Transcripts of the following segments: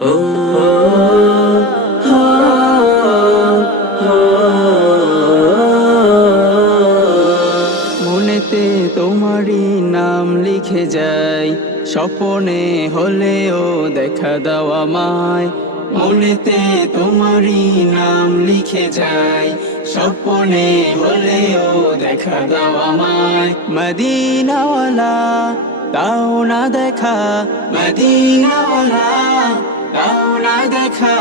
ও মনেতে তোমারই নাম লিখে যাই, স্বপনে হলেও দেখা দাও আমায়। মনেতে তোমারই নাম লিখে যাই, স্বপনে হলেও দেখা দাও আমায়। মদিনাওয়ালা দাও না দেখা, মদিনাওয়ালা দাও না দেখা,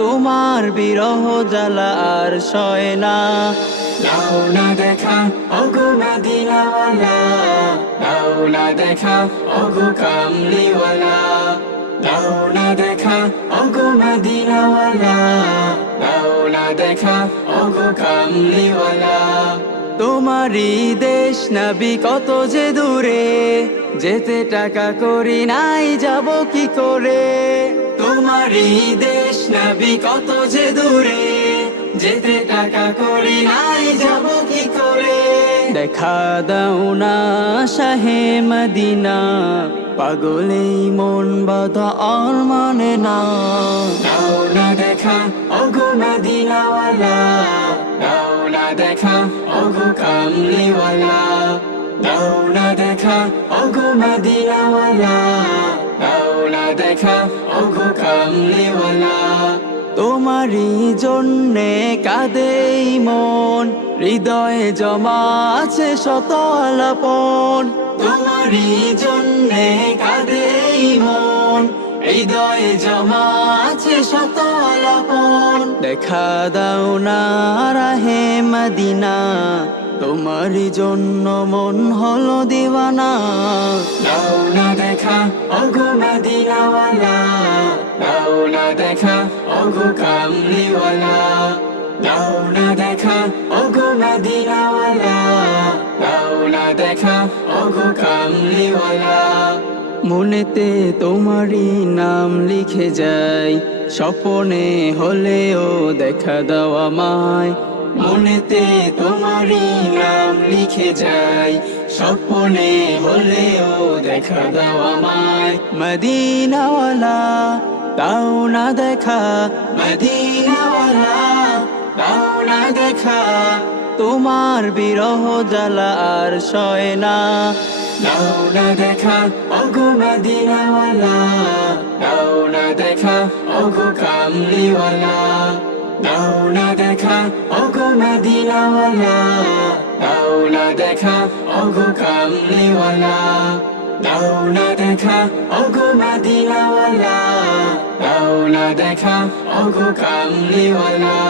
তোমার বিরহ জ্বালা আর সয় না। দাও না দেখা ওগো মদিনাওয়ালা, দাও না দেখা ওগো কামলিওয়ালা, দাও না দেখা ওগো মদিনাওয়ালা, দাও না দেখা ওগো কামলিওয়ালা। তোমারই দেশ নবী কত যে দূরে, যেতে টাকা করি নাই যাব কি করে। তোমারই দেশ নবী কত যে দূরে, যেতে টাকা করি নাই যাব কি করে। দেখা দাও না শাহে মদিনা, পাগলেই মন বাঁধা আর মানে না। দাও না দেখা ওগো মদিনাওয়ালা, দাও না দেখা ওগো কামলিওয়ালা, দাও না দেখা ওগো মদিনাওয়ালা, দাও না দেখা ওগো কামলিওয়ালা। তোমারই জন্যে কাঁদেই মন, হৃদয়ে জমা আছে শত আলাপন। তোমারই জন্যে কাঁদেই মন, হৃদয়ে জমা আছে শত আলাপন। দেখা দাও না রাহে মদিনা, তোমারই জন্য মন হলো দিওয়ানা। দাও না দেখা ওগো মদিনাওয়ালা, দাও না দেখা ওগো কামলিওয়ালা, দাও না দেখা ওগো মদিনাওয়ালা, দাও না দেখা ওগো কামলিওয়ালা। মনেতে তোমারই নাম লিখে যাই, স্বপনে হলেও দেখা দাও আমায়। মনেতে তোমারই নাম লিখে যাই, স্বপনে হলেও দেখা দাও আমায়। মদিনাওয়ালা দাও না দেখা, মদিনাওয়ালা দাও না দেখা, তোমার বিরহ জ্বালা আর সয় না। দাও না দেখা ওগো মদিনাওয়ালা, দাও না দেখা ওগো কামলিওয়ালা, দাও না দেখা ওগো মদিনাওয়ালা, দাও না দেখা ওগো কামলিওয়ালা, দাও না দেখা ওগো মদিনাওয়ালা, দাও না দেখা ওগো কামলিওয়ালা।